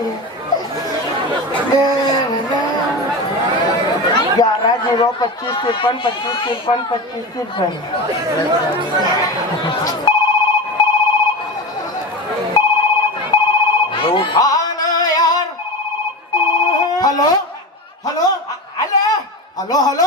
11-0-25-53-25-53 उठाना यार। Hello hello hello hello hello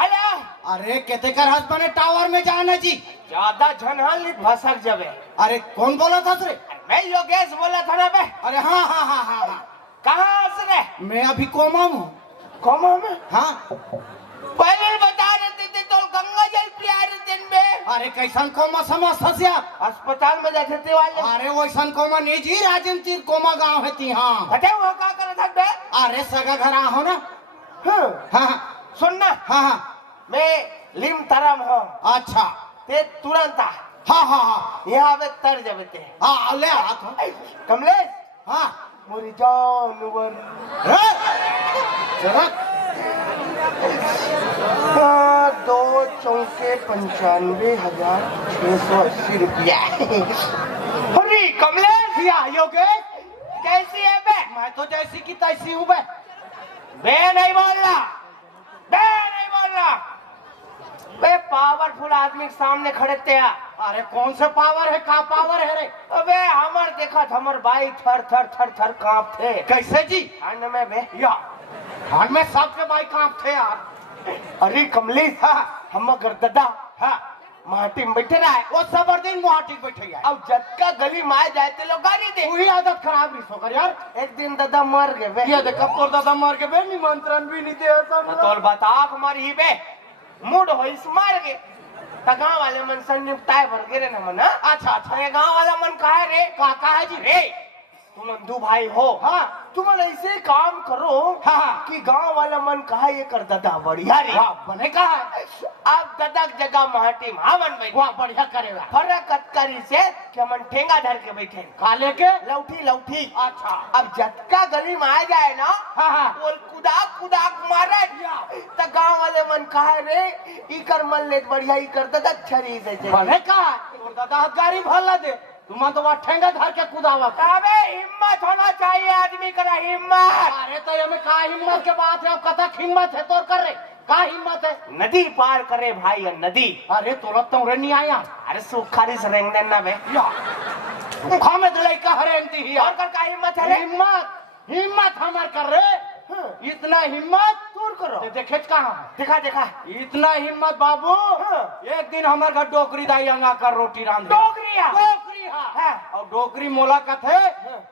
hello. अरे केते कर हस्बैंड टावर में जाना जी। ज्यादा झनहल भसक जबे। अरे कौन बोला था रे? मैं योगेश बोला था ना बे। अरे हाँ हाँ हाँ हाँ हाँ कहाँ से रे? मैं अभी कोमा में हूँ। कोमा में? हाँ पहले बता देते थे तो गंगा जल पिया रहे दिन में। अरे कैसन कोमा समझ से आप? अस्पताल में जाते थे वाले। अरे वैसन कोमा नहीं जी, राजन तीर कोमा गांव है ती। हाँ हटे वो क्या कर रहा था? अरे सगा घर हो ना। हाँ हाँ सुनना। हाँ हाँ मैं लिम तरम हूँ। अच्छा ते तुरंत आ। हाँ हाँ हाँ यहाँ पे तर जब ते। हाँ ले हाथ। कमलेश हाँ मोरी जानवर। जरा 2 चौके 95,680 रुपया। अरे कमलेश या योगेश कैसी है बे? मैं तो जैसी की तैसी हूँ बे। बे नहीं बोलना, बे नहीं बोलना। बे पावरफुल आदमी के सामने खड़े थे। अरे कौन से पावर है? का पावर है रे? अबे हमार देखा हमर भाई थर थर थर थर कांप थे। कैसे जी? ठंड में बे या ठंड में सबके भाई कांप थे यार। अरे कमलेश हाँ हम दादा हाँ माटी में बैठे रहा है। वो सबर दिन मुहाटी बैठे यार। अब जटका गली में आए जाते लोग गाली दे। वही आदत खराब नहीं सोकर यार। एक दिन दादा मर गए बे। ये देख कब तोर दादा मार के बे निमंत्रण भी नहीं दे तोर बता हमारी ही बे मूड हो इस मार गए। गाँव वाले मन सन निपटाए भर गिरे ना मन। अच्छा अच्छा ये गाँव वाला मन कहा है रे? काका है जी रे तुम दो भाई हो। हाँ तुम ऐसे काम करो हाँ कि गांव वाला मन कहा ये कर दादा बढ़िया रे। वाह बने कहा है। अब दादा की जगह माटी में हमन बैठे। वाह बढ़िया करेगा। फर्क अतकारी से कि हमन ठेंगा धर के बैठे। खा लेके लौठी लौठी। अच्छा अब जटका गली में आ जाए ना हाँ हाँ वो कुदाक कुदाक मारे तो गांव वाले मन कहा रे इकर मन ले बढ़िया ही कर दादा छरी से बने कहा तोर दादा हथगारी भला दे तुम तो वहाँ ठेंगा धर के कुदावा। अबे हिम्मत होना चाहिए आदमी का हिम्मत। अरे तो ये में का हिम्मत के बात है? अब कतक हिम्मत है तोर कर रे? का हिम्मत है? नदी पार करे भाई नदी। अरे तुरंत तो रे नहीं आया। अरे सुखारी से रेंग देना बे। खा में तो लड़का हरेंती ही और कर का हिम्मत है रे? हिम्मत हिम्मत हमार कर रे। इतना हिम्मत दूर करो। देखे कहाँ है? दिखा दिखा इतना हिम्मत बाबू। एक दिन हमारे घर डोकरी दाई अंगा कर रोटी रांध। डोकरिया और डोकरी मोला का थे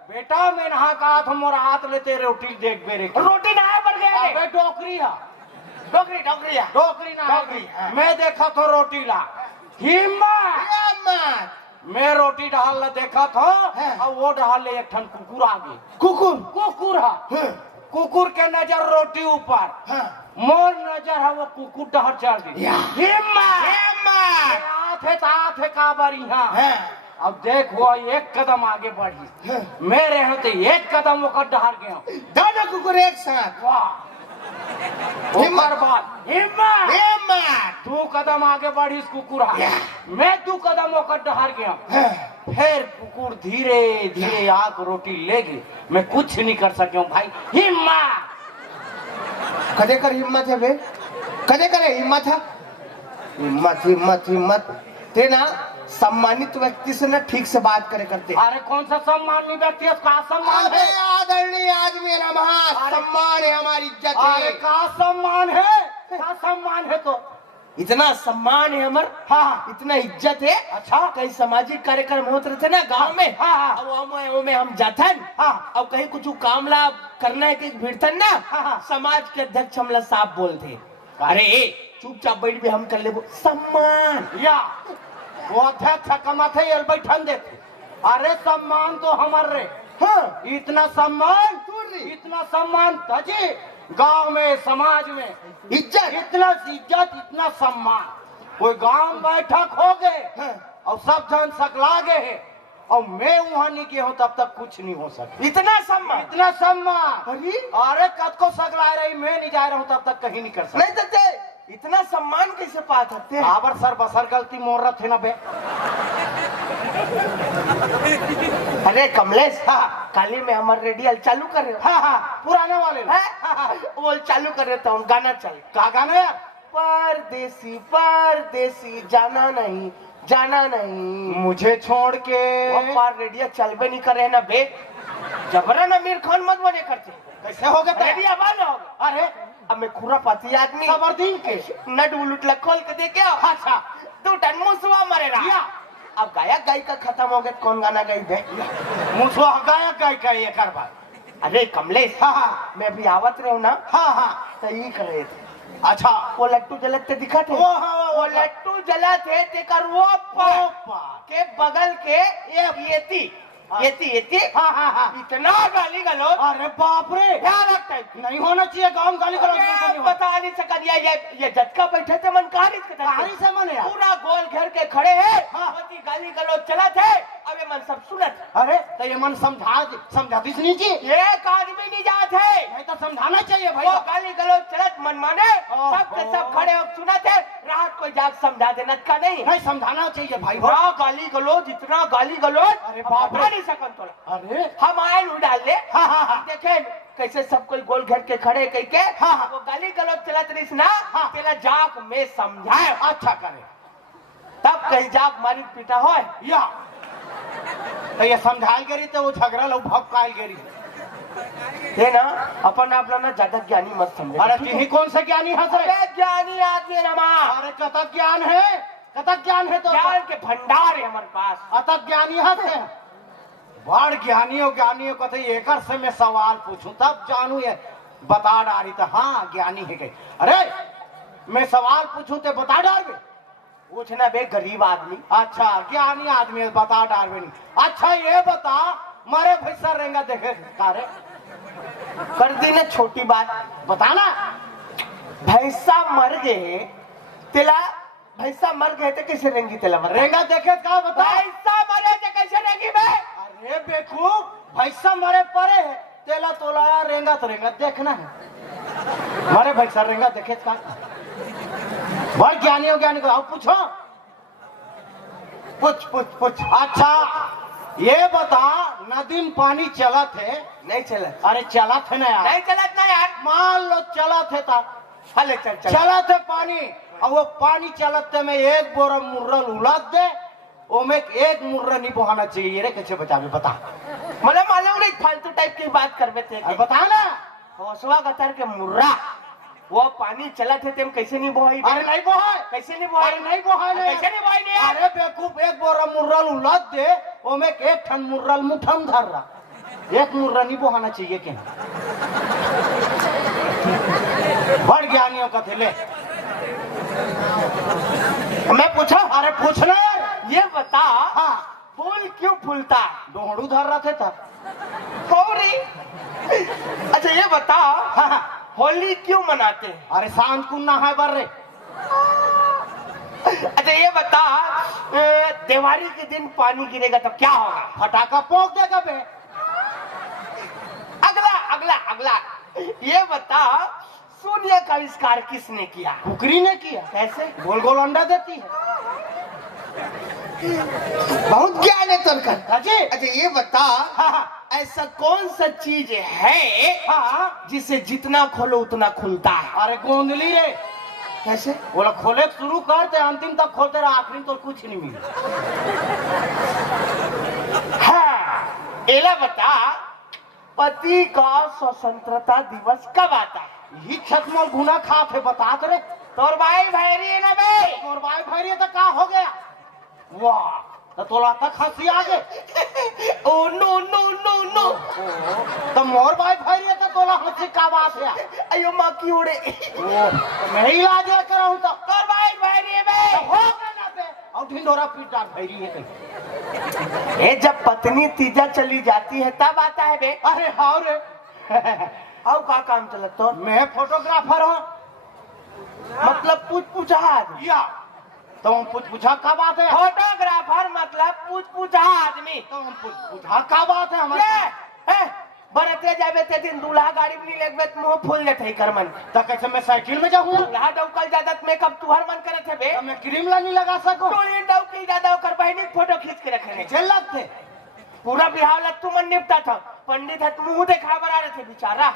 बेटा मैं नहा का हाथ मोरा हाथ लेते रोटी देख बेरे रोटी नहा पर गए। अबे डोकरी है डोकरी डोकरिया डोकरी ना डोकरी, हाँ। मैं देखा तो रोटी ला हिम्मत मैं रोटी डाल ले देखा था और वो डाल ले एक ठन कुकुर आ गई। कुकुर कुकुर है कुकुर के नजर रोटी ऊपर मोर नजर है वो कुकुर डहर चढ़ गई। हिम्मत थे का बारी हाँ। अब देख वो एक कदम आगे बढ़ी मेरे हैं तो एक कदम वो डहर गया। दोनों कुकुर एक साथ। वाह हिम्मत 2 कदम आगे बढ़ी कुकुर मैं 2 कदम होकर डहर गया। फिर कुकुर धीरे धीरे आग रोटी ले गई। मैं कुछ नहीं कर सके हूँ भाई। हिम्मत कदे कर हिम्मत है बे कदे करे हिम्मत है। हिम्मत हिम्मत हिम्मत ते ना सम्मानित व्यक्ति से ना ठीक से बात करे करते। अरे कौन सा सम्मानित व्यक्ति है? का सम्मान है? आदरणीय आदमी है ना सम्मान है हमारी इज्जत अरे है। का सम्मान है? का सम्मान है तो इतना सम्मान है हमार। हाँ इतना इज्जत है। अच्छा कई सामाजिक कार्यक्रम होते रहते ना गांव में। हाँ अब में हम जाथन। हाँ अब कहीं कुछ काम ला करना है कि भिड़तन ना हाँ। समाज के अध्यक्ष हमला साफ बोलते अरे चुपचाप बैठ भी हम कर ले सम्मान या वो अध्यक्ष कमा थे ये बैठन देते। अरे सम्मान तो हमारे रे। हाँ इतना सम्मान तजी गांव में समाज में इज्जत इतना सम्मान कोई गांव बैठक हो गए और सब जन सकला गए है और मैं वहां नहीं गया हूँ तब तक कुछ नहीं हो सकता। इतना सम्मान अरे कद को सकला रही मैं नहीं जा रहा हूँ तब तक कहीं नहीं कर सकता। नहीं तो इतना सम्मान कैसे पा सकते हैं? आबर सर बसर गलती मोर रहा थे ना बे अरे कमलेश, काली में हमारे रेडियल चालू कर रहे हो? पुराने वाले वो चालू कर रहे तो गाना चल। का गाना यार? परदेसी परदेसी जाना नहीं जाना नहीं मुझे छोड़ के। वो पार रेडियो चलबे नहीं कर रहे ना बे। जबरन आमिर खान मत बने करते। कैसे हो गया? रेडियो बंद हो गया। अरे अब मैं खुरा पाती आदमी खबरदीन के नट उलट खोल के देखे। अच्छा 2 टन मुसवा मरे रहा। अब गायक गायिका खत्म हो गए, कौन गाना गाई दे? मुसवा गायक गायिका ये कर बात। अरे कमलेश, मैं अभी आवत रहे हूँ ना। तो यही कर रहे थे। अच्छा वो लट्टू जलत ते दिखा थे। वो लट्टू जला थे तेकर वो के बगल के येती इतना गाली गलो। अरे बाप रे, क्या लगता है? नहीं होना चाहिए गाँव गाली गलो। बता नहीं सका। ये झटका बैठे थे मन कहानी से मन है पूरा गोल घेर के खड़े है। गाली गलो चला थे। अब ये मन सब सुनत। अरे तो ये मन समझाती सुनी चाहिए। एक आदमी नहीं जाते नहीं तो समझाना चाहिए भाई। गाली गलो चलत मन माने सब के सब खड़े हो सुना थे। रात को जाग समझा देना का नहीं समझाना चाहिए भाई। बड़ा गाली गलो, जितना गाली गलो। अरे बाप रे, नहीं सकन तो। अरे हम आए नु डाल ले। देखे कैसे सब कोई गोल घेर के खड़े कह के वो गाली गलो चलत रही ना। तेरा जाग में समझाए अच्छा करे तब कहीं जाग मारी पीटा हो या तो ये समझाई गरी तो वो झगड़ा लो भपकाई गरी है ना। अपन आप ना ज्यादा ज्ञानी मत समझे। अरे तुम्ही कौन से ज्ञानी हंस रहे? ज्ञानी आदमी रमा। अरे कतक ज्ञान है, कतक ज्ञान है तो ज्ञान के भंडार है हमारे पास। अतक ज्ञानी हंस है। बड़ ज्ञानियों कथे एकर से मैं सवाल पूछूं तब जानू ये बता डारी तो हाँ ज्ञानी है गई। अरे मैं सवाल पूछूं तो बता डार बे। पूछना बे गरीब आदमी। अच्छा ज्ञानी आदमी है, बता डार बे नहीं। अच्छा ये बता मारे भैसा रेंगा देखे तारे कर दी ना छोटी बात बताना। भैंसा मर गए तेला, भैंसा मर गए तो कैसे रेंगी तेला? रेंगा देखे का बता। भैंसा मरे तो कैसे रेंगी बे? अरे बेवकूफ, भैंसा मरे परे है तेला तोला रेंगा तो रेंगा देखना है। मारे भैंसा रेंगा देखे का बड़ ज्ञानी हो ज्ञानी को आओ पूछो। पूछ। अच्छा ये बता नदी में पानी चला थे? नहीं चला। अरे चला थे ना यार। नहीं चलत ना यार। मान लो चला थे ता हले चला थे पानी और वो पानी चलत थे में एक बोरा मुर्रल उलट दे ओमे एक मुर्रा नहीं बहाना चाहिए रे। कैसे बचावे बता? मतलब मालूम नहीं फालतू टाइप की बात करबे थे। बता ना। हौसला गतर के मुर्रा वो पानी चला थे तेम कैसे नहीं बोहाई? अरे नहीं बोहाय। कैसे नहीं बोहाई? नहीं बोहाय कैसे नहीं बोहाई नहीं? अरे बेवकूफ, एक बोरा मुर्रल उलट दे ओमे एक ठन मुर्रल मुठम धर रहा। एक मुर्रा नहीं बोहाना चाहिए क्या? बड़ ज्ञानियों का थे ले। मैं पूछा? अरे पूछना यार। ये बता फूल क्यों फूलता? डोहड़ू धर रहा था अच्छा ये बता होली क्यों मनाते हैं? अरे शांत को ना है बर रे। अच्छा ये बता दिवाली के दिन पानी गिरेगा तो क्या होगा? फटाका पोक देगा बे। अगला ये बता शून्य का आविष्कार किसने किया? कुकरी ने किया। कैसे? गोल गोल अंडा देती है। बहुत ज्ञान है तुमका। अच्छा ये बता ऐसा कौन सा चीज है जिसे जितना खोलो उतना खुलता है? अरे गोंदली रे। कैसे? बोला खोले शुरू करते अंतिम तक खोलते रहे आखिरी तो कुछ नहीं मिला। हाँ एला बता पति का स्वतंत्रता दिवस कब आता है? ही छतमल गुना खात है बता रे। तोर भाई भैरी है ना बे? तोर भाई भैरी है तो का हो गया? वाह तो तोला तक हंसी आ गए। ओ नो तो मोर भाई भैरी है तो तोला हंसी का बात है? अयो माँ की उड़े। मैं ही इलाज कराऊं तो तोर भाई भैरी है बे? हो गया ना बे। और ढिंडोरा पीट डाल भैरी है कहीं। ए जब पत्नी तीजा चली जाती है तब आता है बे? अरे हाँ रे। आओ का काम चलत तो? मैं फोटोग्राफर हूँ। मतलब पूछा या तो हम पूछा का बात है? फोटोग्राफर मतलब पूछा आदमी। तो हम पूछा का बात है हमारे? बरते जाबे ते दिन दूल्हा गाड़ी में लगबे त मुंह फूल जाते कर मन। तो कैसे मैं साइकिल में जाऊँ? दूल्हा डौकल जादत मेकअप तुहर मन करे थे बे? तो मैं क्रीम नहीं लगा सकूं? टोली डौकी ज्यादा कर बहनी फोटो खींच के रखे चल लगते पूरा बिहार लत्तू मन निपटा था। पंडित है मुंह देखा बना रहे थे बेचारा।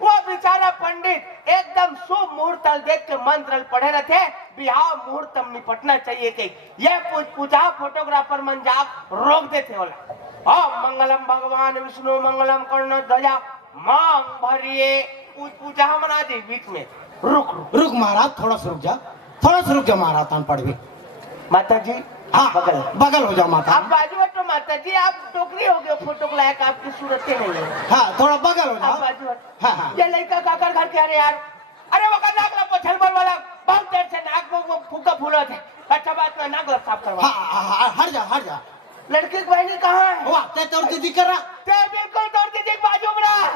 वो बेचारा पंडित एकदम शुभ मुहूर्त देख के मंत्र पढ़े रहे थे, बिहार मुहूर्त निपटना चाहिए थे। ये पूजा फोटोग्राफर मन जा रोक देते बोला मंगलम भगवान विष्णु मंगलम कर्ण ध्वजा मांग भरिए पूजा मना दी बीच में। रुक महाराज, थोड़ा सा रुक जा महाराज, तान पड़ भी। माता जी हाँ बगल हो जाओ माता। आप बाजू हटो माता जी, आप टोकरी हो गए फोटो को लायक, आपकी सूरत नहीं है। हाँ थोड़ा बगल हो जाओ। आप बाजू हटो। हाँ। ये लड़का काकर घर के आ रहे यार। अरे वो का नाक लपो छलबल वाला बहुत देर से नाक वो फूका फूला थे। अच्छा बात में नाक लप साफ करवा। हाँ हट जा। लड़की की बहनी कहाँ है? वाह ते तोर दीदी कर रहा। ते बिल्कुल तोड़ दीदी के बाजू में रहा।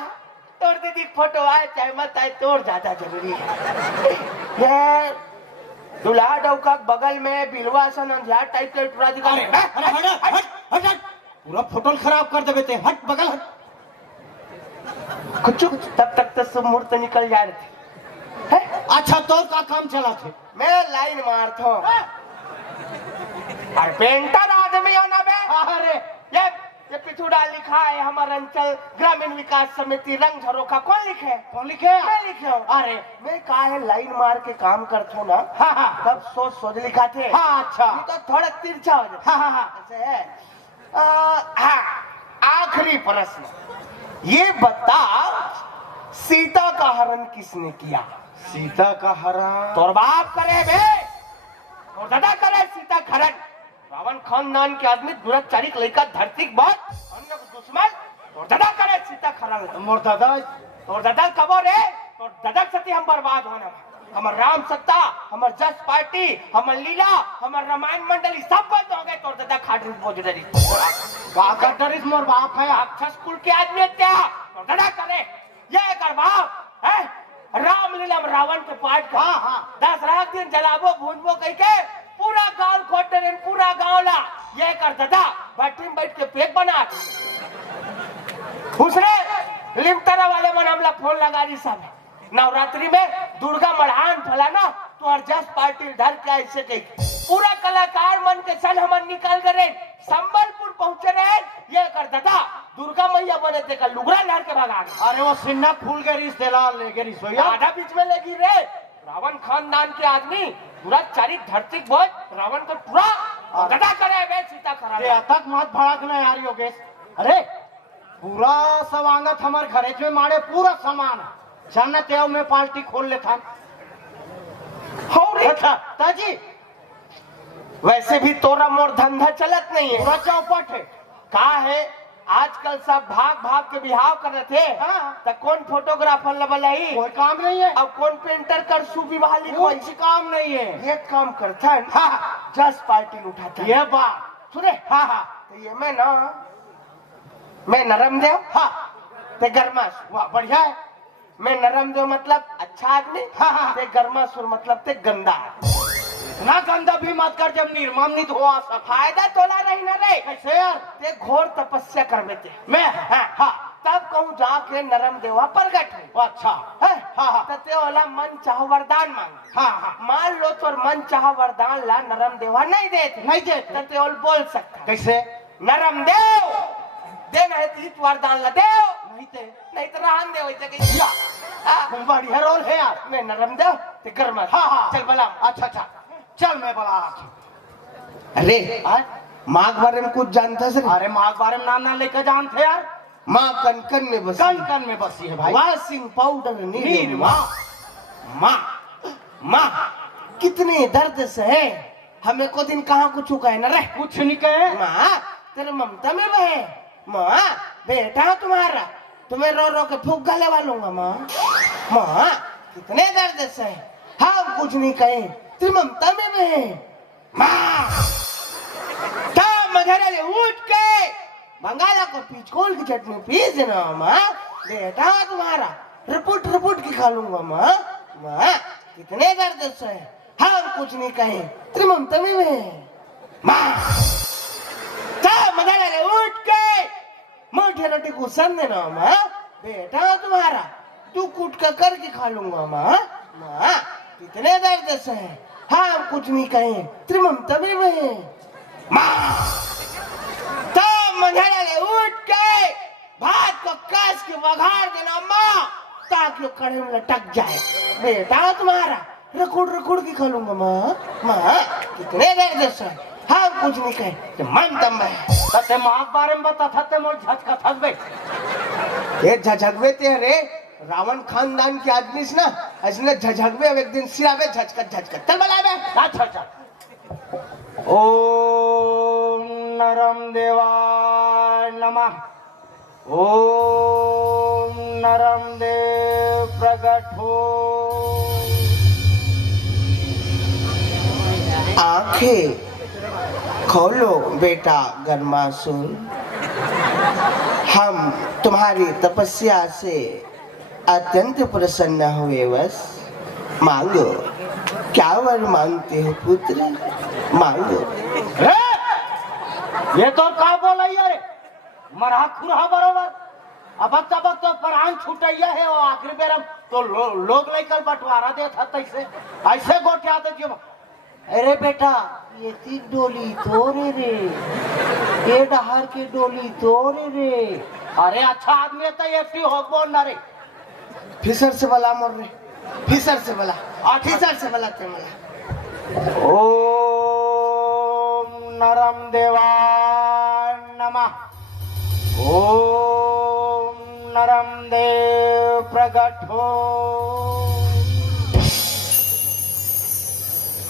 तोड़ दीदी फोटो आए चाहे मत आए, तोड़ ज्यादा जरूरी है। ये दूल्हा डौका बगल में बिलवा सन अंधियार टाइप के टुरा दिखा। अरे हट पूरा फोटो खराब कर देबे ते। हट बगल हट। कुछ तब तक तो सब मुहूर्त निकल जा रहे थे। अच्छा तो का काम चला थे? मैं लाइन मार था। अरे पेंटर आदमी हो ना बे। अरे ये पिछुड़ा लिखा है हमारा अंचल ग्रामीण विकास समिति रंग झरोखा। कौन लिखे? मैं लिखे हूँ। अरे मैं कहा है लाइन मार के काम करता हूँ ना। हाँ तब सोच लिखा थे। हाँ अच्छा ये तो थोड़ा तिरछा हो जाए। हाँ ऐसे है। आखिरी प्रश्न ये बता, सीता का हरण किसने किया? सीता का हरण तोर बाप करे बे, तोर दादा करे सीता का हरण। रावण खानदान के आदमी दुराचारी लड़का धरती बहुत हमने दुश्मन। तोर दादा करे सीता का हरण। मोर दादा तोर दादा कबो रे, तोर दादा सती हम बर्बाद होने। हमार राम सत्ता, हमार जस पार्टी, हमार लीला, हमार रामायण मंडली सब बंद हो गए। तोर दादा खाट बोझ रही डरिस मोर बाप है। राक्षस कुल के आदमी हत्या तोर दादा करे। ये कर बाप है रामलीला में रावण के पाठ का। हाँ 10 रात दिन जलाबो भूनबो कह के पूरा गांव खोट दे, पूरा गांव ला। ये कर दादा भट्टी में बैठ के पेक बना। दूसरे लिमतरा वाले मन हमला फोन लगा दी सब नवरात्रि में दुर्गा मढ़ान फलाना तो जस पार्टी धर के ऐसे कही पूरा कलाकार मन के सन हमन निकल गए संबलपुर पहुंचे रहे। ये कर दादा दुर्गा मैया बने थे का लुगरा लहर के भगा। अरे वो सिन्ना फूल के रिश्ते तेलाल ले गई सोया आधा बीच में लगी रे। रावण खानदान के आदमी पूरा चारी धरती बोझ रावण को पूरा गदा करे बे सीता खरा ते तक मत भड़कना यार योगेश। अरे पूरा सवांगत हमारे घरे में मारे पूरा सामान जाना ते में पार्टी खोल ले था। हो रे अच्छा ताजी वैसे भी तोरा मोर धंधा चलत नहीं है। पूरा चौपट है। कहा है आजकल सब भाग के बिहाव कर रहे थे। हाँ। तो कौन फोटोग्राफर लबल है? कोई काम नहीं है। अब कौन पेंटर कर सुविवाह लिखवाई? कुछ काम नहीं है। ये काम करता है। हाँ। जस पार्टी उठाता है। ये बात सुने। हाँ तो ये मैं नरम देव हाँ ते गरमास। वाह बढ़िया है। मैं नरम देव मतलब अच्छा आदमी। हाँ। ते गरमासुर मतलब ते गंदा। इतना गंदा भी मत कर जब निर्मानित हो आ सक। फायदा तोला नहीं ना रे। कैसे यार? ते घोर तपस्या कर बेते मैं हाँ तब कहूँ जाके नरम देवा प्रगट है। अच्छा है? हाँ ते वाला मन चाह वरदान मांग। हाँ मान लो तो मन चाह वरदान ला नरम देवा नहीं देते। नहीं देते। ते और बोल सकता कैसे? नरम देव देना है तीत वरदान ला देव नहीं तो रहन देव ऐसे कहीं। बढ़िया रोल है यार। मैं नरम देव ते गर्म। हाँ चल बला। अच्छा चल मैं बला। अरे माघ बारे में कुछ जानता सर? अरे माघ बारे में नाम लेकर जानते यार। माँ कन में बसी। कन में बसी है भाई। वाशिंग पाउडर नीर माँ कितने दर्द से है हमें को दिन कहाँ कुछ कहे न रहे। कुछ नहीं कहे। माँ तेरे ममता में बहे। माँ बेटा तुम्हारा तुम्हें रो रो के फूक गले वालूंगा। माँ कितने दर्द से है हम कुछ नहीं कहे तेरी ममता में बहे। माँ मधुरे उठ के बंगाला को पिचकोल की चटनी पीस देना। माँ बेटा तुम्हारा रपुट की खा लूंगा। माँ कितने दर्द से है हम कुछ नहीं कहे तेरी ममता में माँ मधुरे उठ के मोटे रोटी को सन देना। माँ बेटा तुम्हारा तू कूट कर करके खा लूंगा। माँ कितने दर्द से है हम कुछ नहीं कहे तेरी ममता में माँ मंझेला ले उठ के भात को कस के वघार देना माँ, ताकि वो कड़े में लटक जाए। बेटा तुम्हारा रकुड़ रकुड़ के खा लूंगा माँ। माँ कितने देर जैसा हाँ कुछ नहीं कहे तो मन तम है। तते माँ के बारे में बता था ते मोर झटका थक बे। ये झझगवे ते रे रावण खानदान के आदमी से ना, इसने झझगवे अब एक दिन सिरावे झचकत झचकत चल बला बे। अच्छा अच्छा। ओम नरम देवाय नमः। ओम नरम देव प्रगट हो। आंखें खोलो बेटा गर्मासुर, हम तुम्हारी तपस्या से अत्यंत प्रसन्न हुए। बस मांगो, क्या वर मांगते हो पुत्र, मांगो। ये तो का बोला यार, मरा खुरहा बरोबर। अब तब तो प्राण छूटैया है और आखिरी बेर तो लोग लेकर बंटवारा देता तैसे ऐसे गोटिया तो जीव। अरे बेटा ये ती डोली तोरे रे, ये डहार के डोली तोरे रे। अरे अच्छा आदमी तो ऐसी हो बोल ना रे। फिसर से बला मोर रे, फिसर से बला, फिसर से बला ते मला। ओम नरम देवाय नमः। ओम नरम देव प्रगट हो।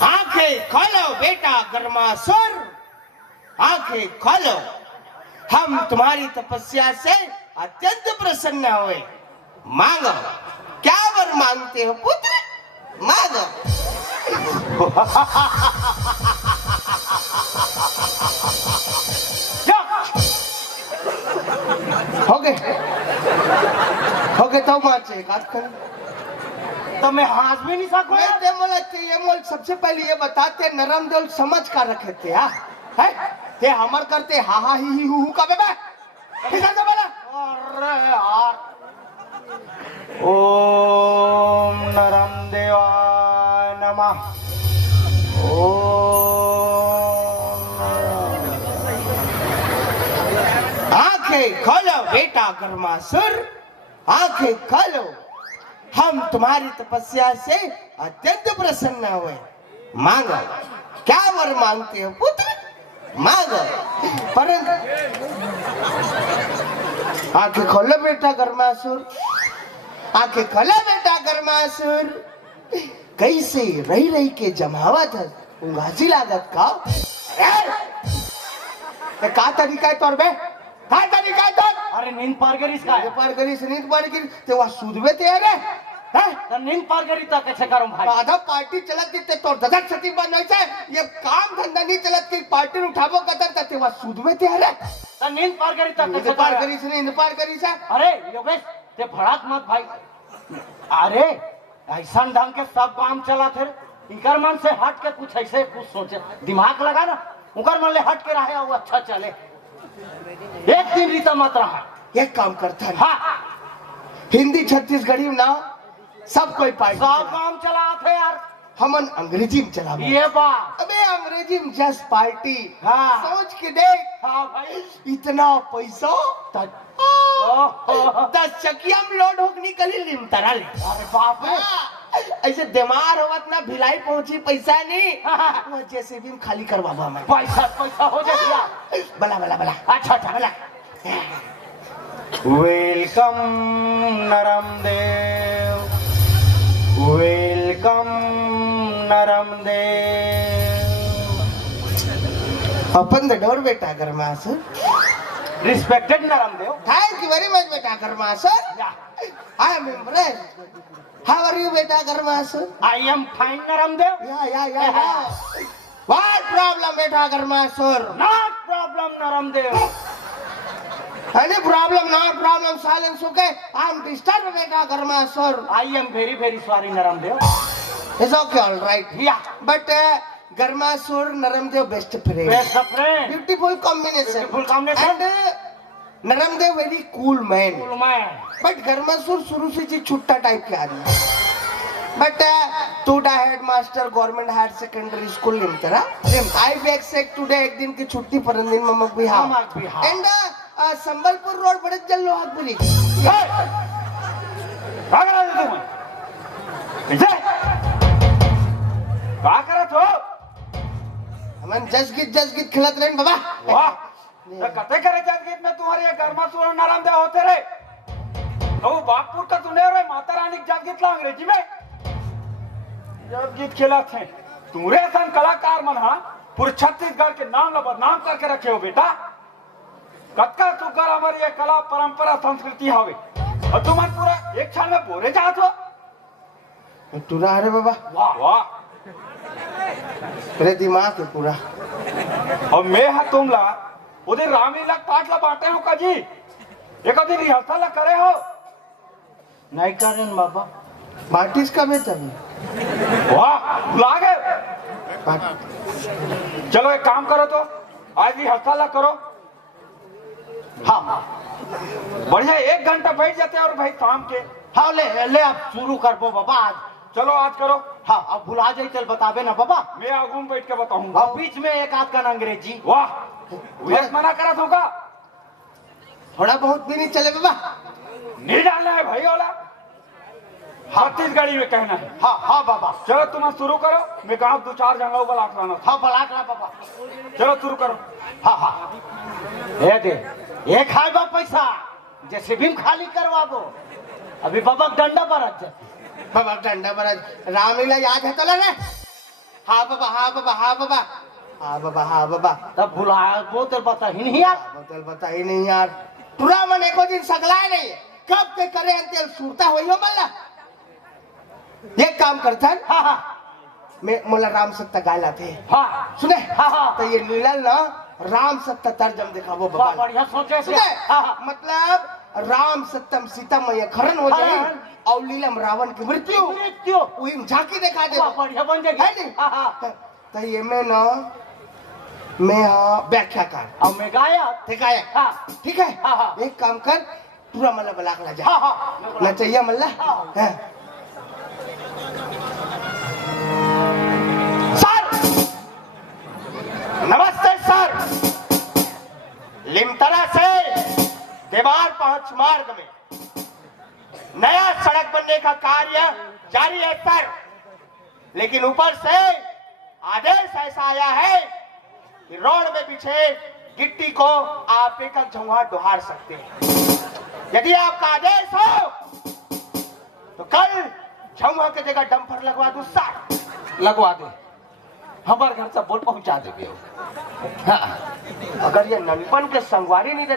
आंखें खोलो बेटा गर्मासुर, आंखें खोलो, हम तुम्हारी तपस्या से अत्यंत प्रसन्न हुए। मांगो, क्या वर मांगते हो पुत्र, मांगो। हो गए तो माचे बात कर तो मैं हाथ भी नहीं सकूं। मैं बोला ये मोल सबसे पहले ये बताते नरम दिल समझ का रखे थे हाँ है ते हमर करते हा हा ही हु का बेबे किसा से बोला। अरे यार ओम नरम देवाय नमः। आंखें खोलो बेटा गर्मासुर, आंखें खोलो, हम तुम्हारी तपस्या से अत्यंत प्रसन्न हुए। मांगो, क्या वर मांगते हो पुत्र, मांगो। परंतु आंखें खोलो बेटा गर्मासुर, आंखें खोलो बेटा गर्मासुर। कैसे रही रही के जमावत है उंगाजी लागत का। का तरीका है तोर बे, का तरीका है तोर। अरे नींद पार करी इसका ये पार करी से नींद पार करी ते वह सुधवे ते अरे तो नींद पार करी तो कैसे करूं भाई। आधा पार्टी चलत की ते तोर ददक सती बन होय छे, ये काम धंधा नहीं चलत की पार्टी उठाबो कतर ते वह सुधवे ते अरे तो नींद पार करी तो कैसे नींद पार करूं? करी से नींद पार करी से। अरे योगेश ते भड़ाक मत भाई। अरे ऐसा ढंग के सब काम चला थे, इकर मन से हट के कुछ ऐसे कुछ सोचे, दिमाग लगा ना उकर मन ले हट के रहे वो अच्छा चले। एक दिन रीता मत रहा। एक काम करता है हाँ हिंदी छत्तीसगढ़ी ना सब कोई पार्टी सब काम चला थे यार। हमन अंग्रेजी में चला ये बात अबे अंग्रेजी में जस्ट पार्टी। हाँ। सोच के देख हाँ भाई इतना पैसा ओहो। 10 चकिया में लोड होके निकली लिमतरा ले। अरे बाप रे ऐसे बीमार होवत ना भिलाई पहुंची पैसा नहीं वो जैसे भी खाली करवाबा मैं पैसा पैसा हो जाएगा। बला बला बला अच्छा अच्छा बला। वेलकम नरम देव, वेलकम नरम देव। अपन द डोर बेटा Garmasur. Respected Naram Dev. Thank you very much बेटा Garmasur. I am impressed. How are you बेटा गर्मासुर। आई एम फाइन नरम देव। या व्हाट प्रॉब्लम बेटा गर्मासुर। नॉट प्रॉब्लम नरम देव। Any problem, not problem, silence, okay? I'm disturbed, beta Garmasur. I am very very sorry नरम देव। It's okay, all right. Yeah. But Garmasur, Naramdev, best friend. Best friend. Beautiful combination. Beautiful combination. And Naramdev, very cool man. कुल मैं But Garmasur शुरू से जी छुट्टा type के आदमी। But today headmaster government higher secondary school limtara. I be expect today एक दिन की छुट्टी पर दिन ममक बिहार. ममक बिहार. And संबलपुर रोड बड़े जल्लो हाथ बुरी. क्या करा थे तुम विजय क्या करा तो हमन जस गीत खिलत रहे बाबा. वाह तो कते करे जगीत में तुम्हारे गर्मा सुर नरम दे होते रहे तो बागपुर का तूने रे माता रानी की जगीत ला अंग्रेजी में जब गीत खेला थे तुमरे सन कलाकार मन हा पूरे छत्तीसगढ़ के नाम ला बदनाम करके रखे हो बेटा कतका सुकर हमारी ये कला परंपरा संस्कृति हवे और तुम पूरा एक क्षण में बोरे जात हो टूरा रे बाबा. वाह वाह तेरे दिमाग है पूरा. और मैं हा तुम ला उधर रामलीला पाठ ला बांटे हो का जी एक दिन रिहर्सल ला करे हो नहीं करें बाबा. बाटिस का बेटा भी. वाह बुला गए चलो एक काम करो तो आज रिहर्सल ला करो हाँ बढ़िया 1 घंटा बैठ जाते और भाई शाम के हाँ ले आप शुरू कर बो बाबा आज. चलो आज करो हाँ अब भुला जाए चल बताबे ना बाबा. मैं आगू में बैठ के बताऊंगा और बीच में एक आध का अंग्रेजी. वाह एक मना करा तो का थोड़ा बहुत भी नहीं चले बाबा. नहीं डालना है भाई वाला छत्तीसगढ़ी में कहना है हाँ हाँ बाबा. चलो तुम शुरू करो मैं गाँव 2-4 जगह बला कराना था हाँ बलाक ना बाबा. चलो शुरू करो हाँ हाँ ये दे ये खाएगा पैसा जैसे भी खाली करवा दो अभी बाबा डंडा बरत जाते. बाबा डंडा बराज रामलीला याद है तो रे. हाँ बाबा हाँ बाबा हाँ बाबा हाँ बाबा हाँ बाबा. तब भुला वो तो बता ही नहीं यार. बोतल बता ही नहीं यार. पूरा मन एको दिन सकलाए नहीं कब ते करे अंतेल सुरता होई हो मल्ला. ये काम करता है. हाँ हाँ मैं मोला राम सत्ता गायला थे हाँ सुने. हाँ हाँ तो ये लीला ना राम सत्ता तर्जम दिखावो वाह, बाबा. बढ़िया सोचे से. सुने हाँ हाँ मतलब राम सत्यम सीता मैया खरन हो जाए खरन. और लीलम रावण की मृत्यु मृत्यु वही झांकी दिखा दे. वाह, बढ़िया बन जाएगी. है नहीं? हाँ हाँ तो ये मैं हाँ व्याख्याकार और मैं गाया. ठीक है. हाँ ठीक है. हाँ, हाँ. एक काम कर पूरा मल्ला बलाक ला जा. हाँ हाँ ना चाहिए मल्ला. हाँ. हाँ. सर नमस्ते सर. लिमतरा से देवार पहुंच मार्ग में नया सड़क बनने का कार्य जारी है सर. लेकिन ऊपर से आदेश ऐसा आया है कि रोड में बिछे गिट्टी को आप एक झुंगा डुहार सकते हैं. यदि आपका आदेश हो तो कल झुंगा की जगह डंपर लगवा दूं सर. लगवा दे हमारे घर से बोट पहुंचा देंगे अगर ये नलपन के संगवारी नहीं रहती